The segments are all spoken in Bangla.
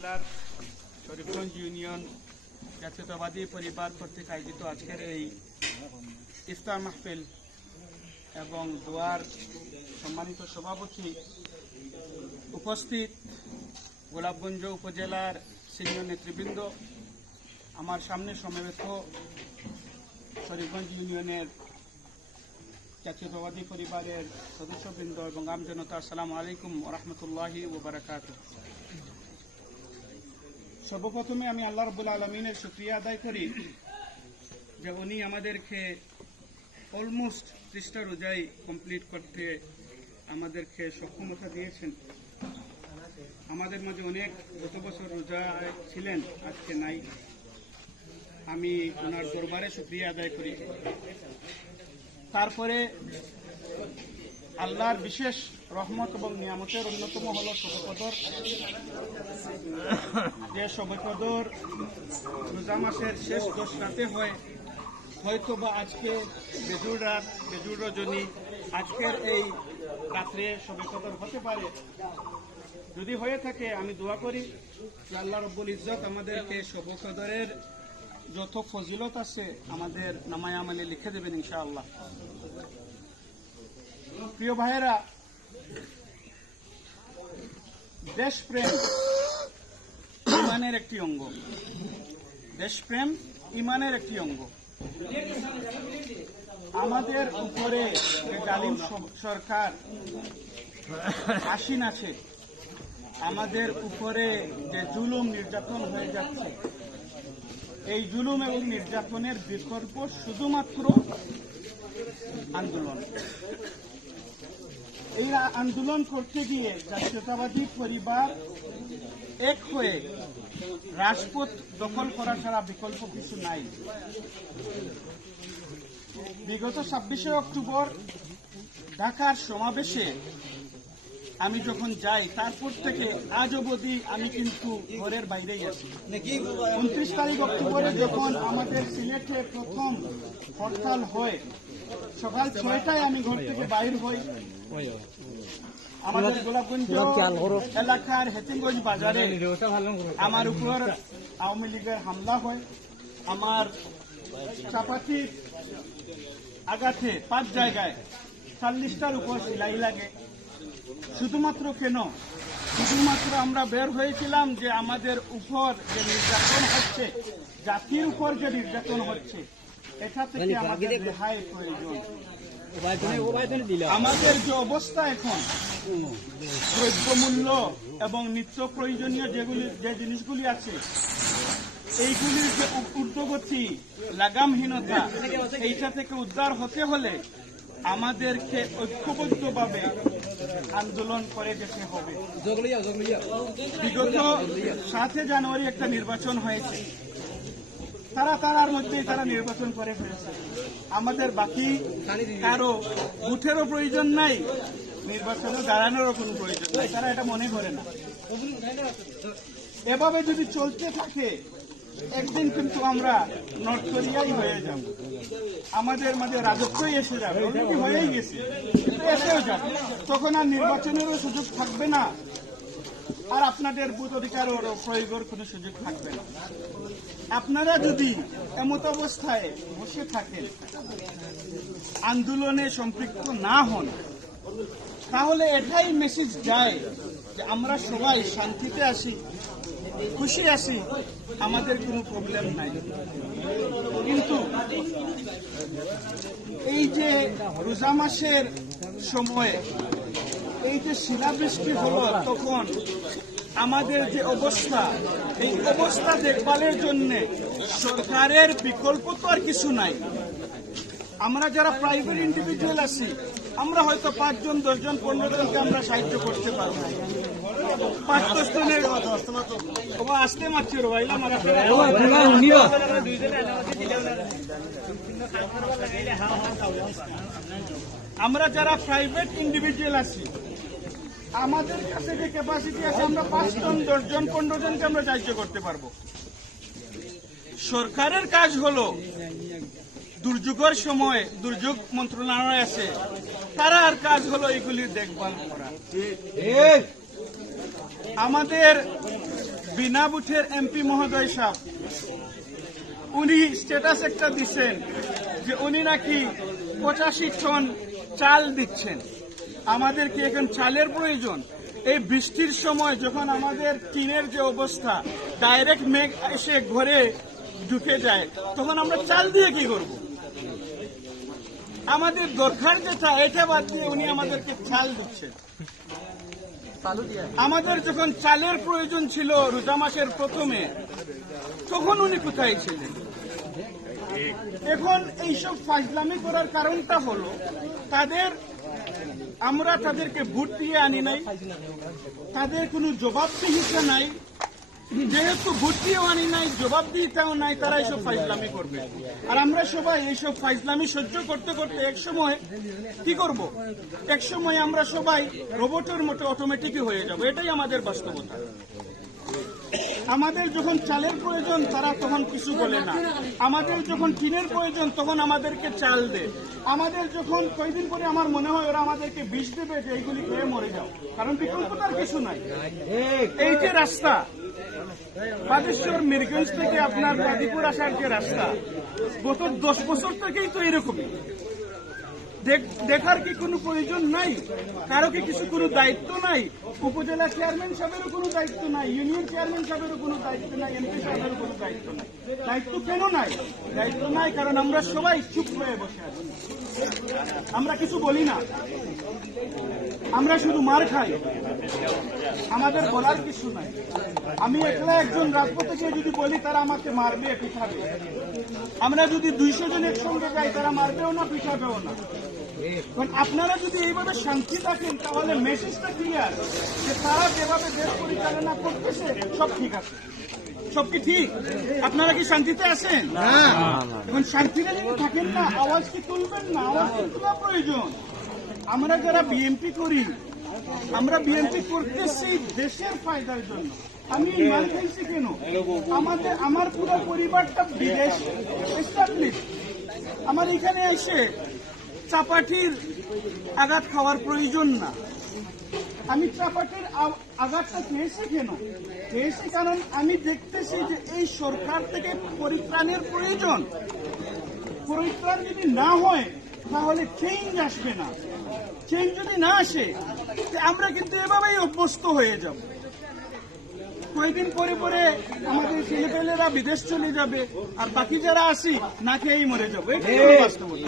জেলার শরীফগঞ্জ ইউনিয়ন জাতীয়তাবাদী পরিবার কর্তৃক আয়োজিত আজকের এই ইফতার মাহফিল এবং দোয়ার সম্মানিত সভাপতি উপস্থিত গোলাপগঞ্জ উপজেলার সিনিয়র নেতৃবৃন্দ, আমার সামনে সমবেত শরীফগঞ্জ ইউনিয়নের জাতীয়তাবাদী পরিবারের সদস্যবৃন্দ এবং আমজনতা, আসসালামু আলাইকুম ওয়া রাহমাতুল্লাহি ওয়া বারাকাতুহু। সর্বপ্রথমে আমি আল্লাহ রাব্বুল আলামিনের শুকরিয়া আদায় করি যে উনি আমাদেরকে অলমোস্ট 30টা রোজাই কমপ্লিট করতে আমাদেরকে সক্ষমতা দিয়েছেন। আমাদের মাঝে অনেক গত বছর রোজা ছিলেন, আজকে নাই। আমি ওনার দরবারে শুকরিয়া আদায় করি। তারপরে আল্লাহর বিশেষ রহমত এবং নিয়ামতের অন্যতম হল শবে কদর। যে শবে কদর রোজা মাসের শেষ 10 রাতে হয়, হয়তো বা আজকে বেজুর রাত, বেজুর রজনী, আজকের এই রাত্রে শবে কদর হতে পারে। যদি হয়ে থাকে আমি দোয়া করি যে আল্লাহ রব্বুল ইজ্জত আমাদেরকে শবে কদরের যত ফজিলত আছে আমাদের নামায়ে আমালে লিখে দেবেন ইনশাআল্লাহ। প্রিয় ভাইয়েরা, দেশপ্রেম ইমানের একটি অঙ্গ। দেশপ্রেম ইমানের একটি অঙ্গ। আমাদের উপরে যে জালিম সরকার আসীন আছে, আমাদের উপরে যে জুলুম নির্যাতন হয়ে যাচ্ছে, এই জুলুম এবং নির্যাতনের বিকল্প শুধুমাত্র আন্দোলন। এই আন্দোলন করতে গিয়ে জাতীয়তাবাদী পরিবার এক হয়ে রাজপথ দখল করা ছাড়া বিকল্প কিছু নাই। বিগত 26শে অক্টোবর ঢাকার সমাবেশে আমি যখন যাই, তারপর থেকে আজ অবধি আমি কিন্তু ঘরের বাইরেই আছি। 29 তারিখ অক্টোবরে যখন আমাদের সিলেটে প্রথম হরতাল হয়, সকাল 6টায় আমি ঘর থেকে বাইর হই। আমাদের গোলাপগঞ্জ এলাকার হেতিমগঞ্জ বাজারে আমার উপর আওয়ামী লীগের হামলা হয়। আমার চাপাতির আঘাতে 5 জায়গায় 40টার উপর সেলাই লাগে। শুধুমাত্র কেন? শুধুমাত্র আমরা বের হয়েছিলাম যে আমাদের উপর যে নির্যাতন হচ্ছে, জাতির উপর যে নির্যাতন হচ্ছে, এটা থেকে আমাদের রেহাই প্রয়োজন। আমাদের যে অবস্থা এখন, দ্রব্যমূল্য এবং নিত্য প্রয়োজনীয় যে জিনিসগুলি আছে, এইগুলির যে ঊর্ধ্বগতি, লাগামহীনতা, এইটা থেকে উদ্ধার হতে হলে আমাদেরকে ঐক্যবদ্ধভাবে আন্দোলন করে যেতে হবে। বিগত 7 জানুয়ারি একটা নির্বাচন হয়েছে, তারার মধ্যেই তারা নির্বাচন করে ফেলেছে। আমাদের বাকি কারো বুথেরও প্রয়োজন নাই, নির্বাচনে দাঁড়ানোরও কোনো প্রয়োজন নাই, তারা এটা মনে করে না। এভাবে যদি চলতে থাকে, একদিন কিন্তু আমরা নর্থ কোরিয়াই হয়ে যাব। আমাদের মাঝে রাজত্বই এসে যাবে, হয়েই গেছে, এসেও যাবে। তখন আর নির্বাচনেরও সুযোগ থাকবে না, আর আপনাদের বুথ অধিকারও প্রয়োগের কোনো সুযোগ থাকবে না। আপনারা যদি এমত অবস্থায় বসে থাকেন, আন্দোলনে সম্পৃক্ত না হন, তাহলে এটাই মেসেজ যায় যে আমরা সবাই শান্তিতে আছি, খুশি আছি, আমাদের কোনো প্রবলেম নাই। কিন্তু এই যে রোজা মাসের সময়ে এই যে শিলাবৃষ্টি হলো, তখন আমাদের যে অবস্থা, এই অবস্থা দেখভালের জন্য সরকারের বিকল্প তো আর কিছু নাই। আমরা যারা প্রাইভেট ইন্ডিভিজুয়াল আছি, আমরা হয়তো 5 জন, 10 জন, 15 জনকে আমরা সাহায্য করতে পারবো। 5-10 জনের আসতে মারছি আমরা যারা প্রাইভেট ইন্ডিভিজুয়াল আছি, আমাদের কাছে যে ক্যাপাসিটি আছে, আমরা 5 জন, 10 জন, 15 জনকে আমরা সাহায্য করতে পারবো। সরকারের কাজ হলো দুর্যোগের সময় দুর্যোগ মন্ত্রণালয় আছে, তারা আর কাজ হলো এগুলির দেখভাল করা। আমাদের বিনা বুথের এমপি মহোদয় সাহেব উনি স্ট্যাটাস একটা দিচ্ছেন যে উনি নাকি 85 টন চাল দিচ্ছেন। আমাদেরকে এখন চালের প্রয়োজন। এই বৃষ্টির সময় যখন আমাদের টিনের যে অবস্থা, ডাইরেক্ট মেঘ এসে ঘরে ঢুকে যায়, তখন আমরা চাল দিয়ে কি করব? আমাদের দরকার যেটা, এটা বাদ দিয়ে উনি আমাদেরকে চাল দিচ্ছেন। আমাদের যখন চালের প্রয়োজন ছিল রোজা মাসের প্রথমে, তখন উনি কোথায় ছিলেন? এখন এইসব ফাজলামি করার কারণটা হলো আমরা তাদেরকে ভোট দিয়ে আনি নাই, তাদের কোনো জবাবদিহিতা নাই। যেহেতু ভোট দিয়েও আনি নাই, জবাবদিহিতাও নাই, তারা এইসব ফাজলামি করবে। আর আমরা সবাই এইসব ফাজলামি সহ্য করতে করতে একসময় কি করব? একসময় আমরা সবাই রোবটের মতো অটোমেটিকই হয়ে যাব। এটাই আমাদের বাস্তবতা। আমাদের যখন চালের প্রয়োজন তারা তখন কিছু বলে না, আমাদের যখন টিনের প্রয়োজন তখন আমাদেরকে চাল দেয়। আমাদের যখন কয়েকদিন পরে আমার মনে হয় ওরা আমাদেরকে বিষ দেবে যে এইগুলি খেয়ে মরে যাও, কারণ বিকল্পতার কিছু নাই। এই যে রাস্তা বাদেশ্বর মিরগঞ্জ থেকে আপনার গাজীপুর আসার যে রাস্তা, গত 10 বছর থেকেই তো এরকমই। দেখার কি কোনো প্রয়োজন নাই? কারো কি কোনো দায়িত্ব নাই? উপজেলা চেয়ারম্যান সাহেবেরও কোনো দায়িত্ব নাই, ইউনিয়ন চেয়ারম্যান সাহেবেরও কোনো দায়িত্ব নাই, এমপি সাহেবেরও কোনো দায়িত্ব নাই। দায়িত্ব কেন নাই? দায়িত্ব নাই কারণ আমরা সবাই চুপ হয়ে বসে আছি। আমরা কিছু বলি না, আমরা শুধু মার খাই, আমাদের বলার কিছু নাই। আমি একলা একজন রাজপথে গিয়ে যদি বলি তারা আমাকে মারবে, পিঠাবে। আমরা যদি 200 জন একসঙ্গে যাই, তারা মারবেও না, পিঠাবেও না। কারণ আপনারা যদি এইভাবে শান্তি থাকেন তাহলে মেসেজটা ক্লিয়ার যে তারা যেভাবে দেশ পরিচালনা করতেছে সব ঠিক আছে। সব কি ঠিক? আপনারা কি শান্তিতে আছেন? এখন শান্তিতে যদি থাকেন না, আওয়াজ কি তুলবেন না? আওয়াজ তোলা প্রয়োজন। আমরা যারা বিএনপি করি, আমরা বিএনপি করতেছি দেশের ফায়দার জন্য। আমি মার খাইছি কেন? আমার পুরো পরিবারটা বিদেশ এস্টাবলিশ। আমার এখানে এসে চাপাটির আঘাত খাওয়ার প্রয়োজন না। আমি চাপাটির আঘাতটা খেয়েছি কেন? খেয়েছি কারণ আমি দেখতেছি যে এই সরকার থেকে পরিত্রাণের প্রয়োজন। পরিত্রাণ যদি না হয় তাহলে চেঞ্জ আসবে না। চেঞ্জ যদি না আসে আমরা কিন্তু এভাবেই অভ্যস্ত হয়ে যাব। কয়েকদিন পরে পরে আমাদের ছেলেপেলেরা বিদেশ চলে যাবে, আর বাকি যারা আসি না খেয়েই মরে যাবো। এটাই হলো বাস্তবতা।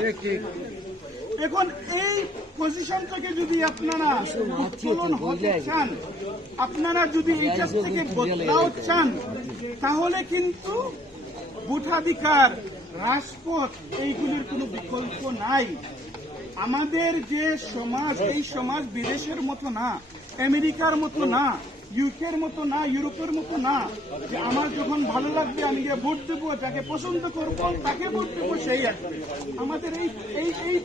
এখন এই পজিশনটাকে যদি আপনারা উত্তোলন হতে চান, আপনারা যদি এইটার থেকে বদলাও চান, তাহলে কিন্তু ভোটাধিকার, রাজপথ এইগুলির কোনো বিকল্প নাই। আমাদের যে সমাজ, এই সমাজ বিদেশের মতো না, আমেরিকার মতো না, ইউকের মতো না, ইউরোপের মতো না যে আমার যখন ভালো লাগবে আমি গিয়ে ভোট দেবো, যাকে পছন্দ করবো তাকে ভোট দেবো, সেই আসবে। আমাদের এই